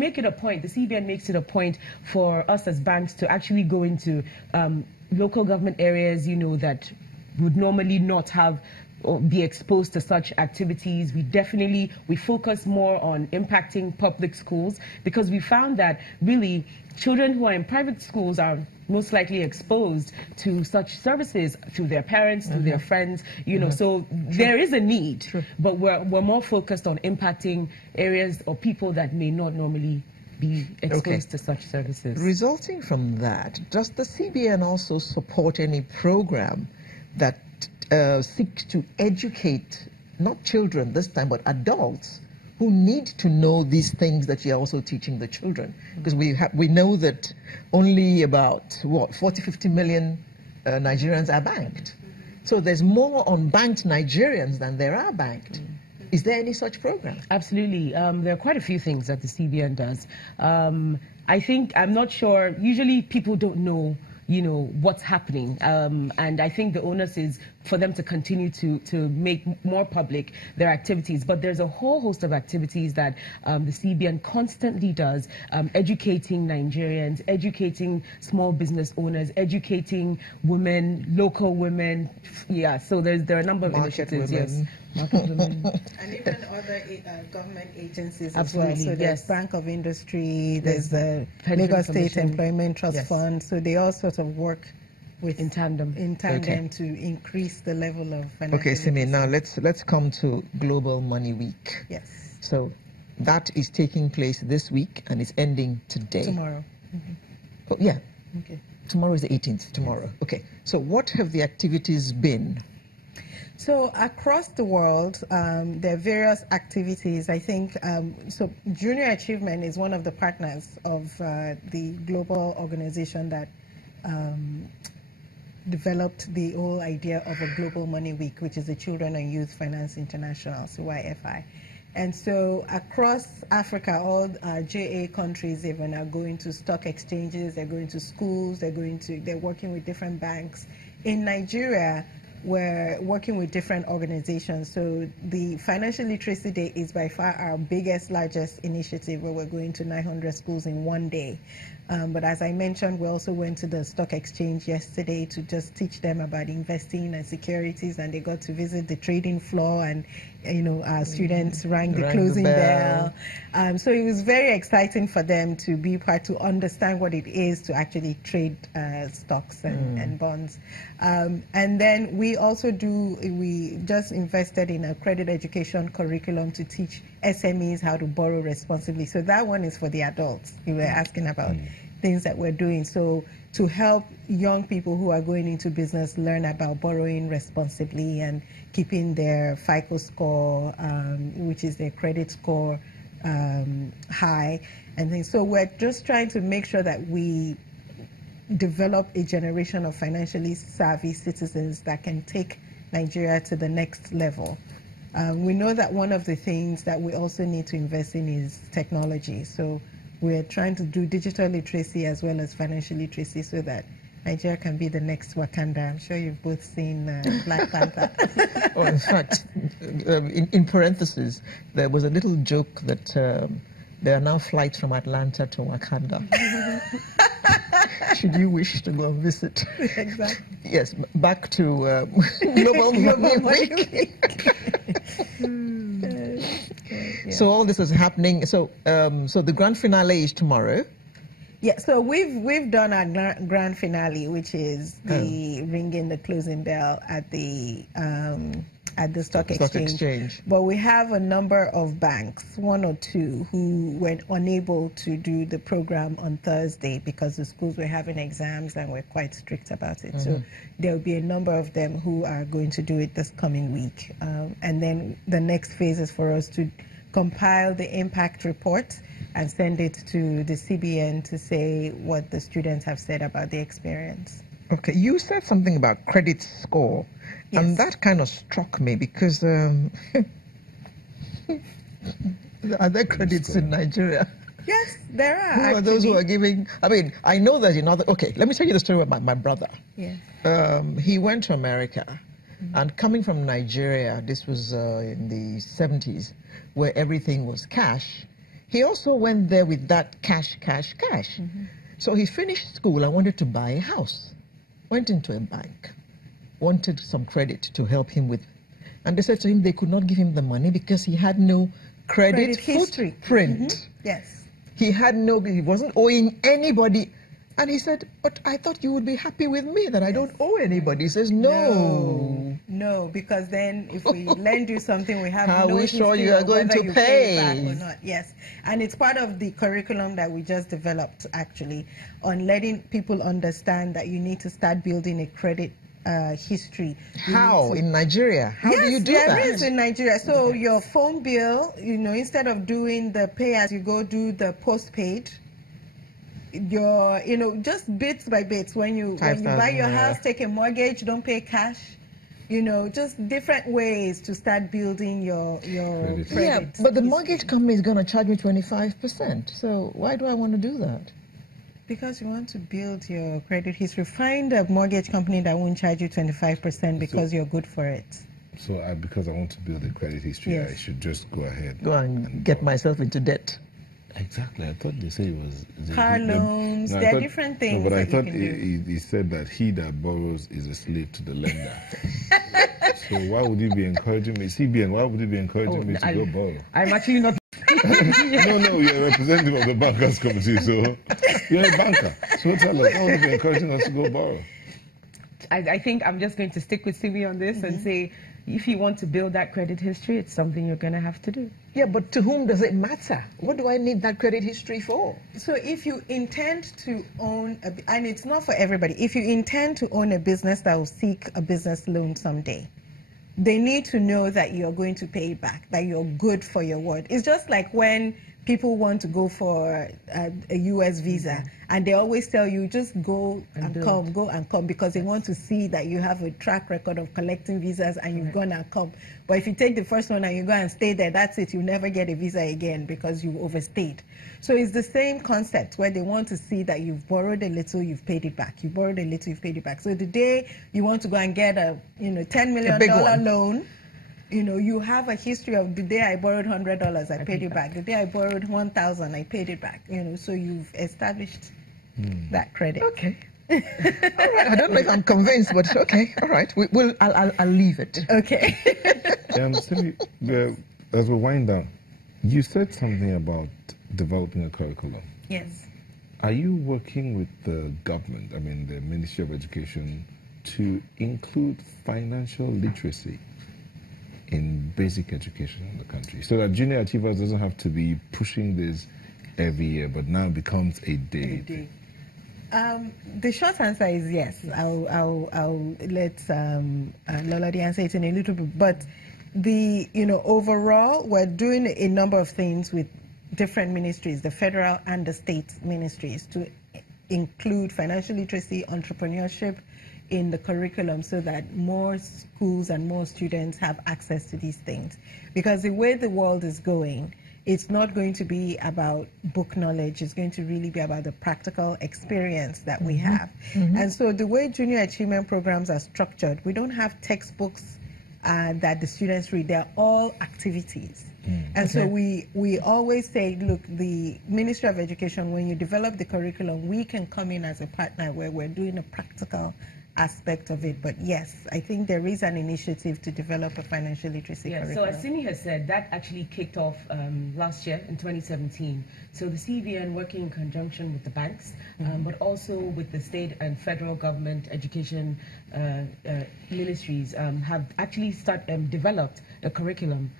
make it a point, the CBN makes it a point for us as banks to actually go into local government areas, you know, that would normally not have or be exposed to such activities. We focus more on impacting public schools, because we found that really children who are in private schools are most likely exposed to such services through their parents, through their friends, you know, so there is a need, but we're more focused on impacting areas or people that may not normally be exposed to such services. Resulting from that, does the CBN also support any program that seeks to educate not children this time, but adults who need to know these things that you're also teaching the children? Because we know that only about, what, 40-50 million Nigerians are banked. So there's more unbanked Nigerians than there are banked. Is there any such program? Absolutely. There are quite a few things that the CBN does. I'm not sure, usually people don't know, you know, what's happening. And I think the onus is for them to continue to make more public their activities. But there's a whole host of activities that the CBN constantly does, educating Nigerians, educating small business owners, educating women, local women. Yeah, so there are a number of initiatives. Women. Yes. Market women. And even other government agencies Absolutely, as well. So there's Bank of Industry, there's the Lagos State Employment Trust Fund. So they all sort of work with in tandem to increase the level of financial. Okay, Simi, now let's come to Global Money Week. Yes. So that is taking place this week and it's ending today. Tomorrow. Oh, yeah. Okay. Tomorrow is the 18th, tomorrow. Yes. Okay, so what have the activities been? So across the world, there are various activities. I think, so Junior Achievement is one of the partners of the global organization that developed the whole idea of a Global Money Week, which is the Children and Youth Finance International, CYFI. And so across Africa, all JA countries even are going to stock exchanges, they're going to schools, they're working with different banks. In Nigeria, we're working with different organizations. So the Financial Literacy Day is by far our biggest, largest initiative, where we're going to 900 schools in one day. But as I mentioned, we also went to the stock exchange yesterday to just teach them about investing and securities, and they got to visit the trading floor, and you know, our students rang the closing bell. So it was very exciting for them to be part, to understand what it is to actually trade stocks and bonds. And then we also we just invested in a credit education curriculum to teach SMEs how to borrow responsibly. So that one is for the adults. You were asking about things that we're doing. So to help young people who are going into business learn about borrowing responsibly and keeping their FICO score, which is their credit score, high and things. So we're just trying to make sure that we develop a generation of financially savvy citizens that can take Nigeria to the next level. We know that one of the things that we also need to invest in is technology. So we're trying to do digital literacy as well as financial literacy so that Nigeria can be the next Wakanda. I'm sure you've both seen Black Panther. Oh, in fact, in parentheses, there was a little joke that there are now flights from Atlanta to Wakanda. Should you wish to go and visit. Exactly. Yes, back to Global Money Week. So all this is happening. So so the grand finale is tomorrow. Yeah, so we've done our grand finale, which is the ringing the closing bell at the stock exchange. But we have a number of banks, one or two, who were unable to do the program on Thursday because the schools were having exams and we're quite strict about it. So there will be a number of them who are going to do it this coming week. And then the next phase is for us to compile the impact report and send it to the CBN to say what the students have said about the experience. Okay, you said something about credit score, and that kind of struck me because are there credits in Nigeria? Yes, there are. Who are those who are giving? I mean, I know that in other. Okay, let me tell you the story about my brother. Yeah. He went to America, and coming from Nigeria, this was in the 70s, where everything was cash. he also went there with that cash. So he finished school and wanted to buy a house. Went into a bank, wanted some credit to help him with. And they said to him they could not give him the money because he had no credit history. Footprint. Yes. He wasn't owing anybody. And he said, but I thought you would be happy with me that I don't owe anybody. He says, no. No, because then if we lend you something, we have How no we sure history you are of going whether to you pay. back or not. Yes. And it's part of the curriculum that we just developed, actually, on letting people understand that you need to start building a credit history. How? In Nigeria? How do you do that? Yes, there is in Nigeria. So your phone bill, instead of doing the pay as you go, do the postpaid. Just bits by bits. When you buy your house, take a mortgage, don't pay cash. Just different ways to start building your credit. Yeah, but the mortgage company is going to charge me 25%. So why do I want to do that? Because you want to build your credit history. Find a mortgage company that won't charge you 25% because you're good for it. So because I want to build a credit history, I should just go ahead. Go and get myself into debt. Exactly. I thought they said it was... Car loans, there are different things. No, but I thought he said that he that borrows is a slave to the lender. So why would he be encouraging me? CBN, why would he be encouraging me to go borrow? I'm actually not... No, you're a representative of the bankers committee, so you're a banker. So tell us, why would he be encouraging us to go borrow? I think I'm just going to stick with Simi on this and say, if you want to build that credit history, it's something you're going to have to do. Yeah, but to whom does it matter? What do I need that credit history for? So if you intend to own, and it's not for everybody, if you intend to own a business that will seek a business loan someday, they need to know that you're going to pay it back, that you're good for your word. It's just like when people want to go for a US visa and they always tell you just go and come because they want to see that you have a track record of collecting visas and you've gone and come. But if you take the first one and you go and stay there, that's it. You'll never get a visa again because you overstayed. So it's the same concept where they want to see that you've borrowed a little, you've paid it back. You borrowed a little, you've paid it back. So the day you want to go and get a $10 million loan, you have a history of the day I borrowed $100, I paid it back. The day I borrowed $1,000, I paid it back. So you've established that credit. Okay. All right. I don't know if I'm convinced, but okay. All right. I'll leave it. Okay. Cindy, as we wind down, you said something about developing a curriculum. Yes. Are you working with the government, the Ministry of Education, to include financial literacy in basic education in the country, so that junior achievers doesn't have to be pushing this every year, but now becomes a day? The short answer is yes. I'll let Lolade answer it in a little bit. But overall, we're doing a number of things with different ministries, the federal and the state ministries, to include financial literacy, entrepreneurship in the curriculum so that more schools and more students have access to these things. Because the way the world is going, it's not going to be about book knowledge. It's going to really be about the practical experience that we have. And so the way junior achievement programs are structured, we don't have textbooks that the students read. They're all activities. And so we always say, look, the Ministry of Education, when you develop the curriculum, we can come in as a partner where we're doing a practical aspect of it. But yes, I think there is an initiative to develop a financial literacy curriculum. So as Simi has said, that actually kicked off last year in 2017. So the CBN, working in conjunction with the banks, but also with the state and federal government education ministries, have actually developed a curriculum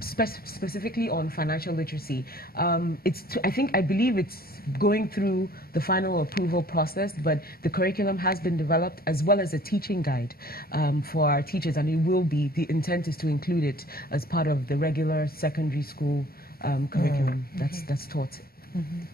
specifically on financial literacy. I believe it's going through the final approval process, but the curriculum has been developed as well as a teaching guide for our teachers, and it will be, the intent is to include it as part of the regular secondary school curriculum that's taught.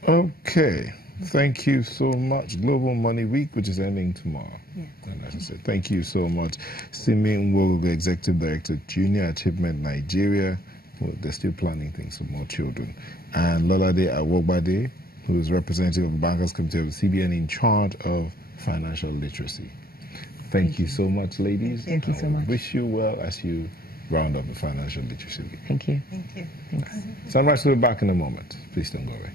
Okay. Thank you so much. Global Money Week, which is ending tomorrow. And as I said, thank you so much. Simi Nwogo, Executive Director, Junior Achievement Nigeria. Well, they're still planning things for more children. And Lolade Awogbade, who is representative of the Bankers Committee of the CBN in charge of financial literacy. Thank you so much, ladies. Thank you so much. Wish you well as you round up the Financial Literacy Week. Thank you. Thank you. Thanks. Sunrise will be back in a moment. Please don't go away.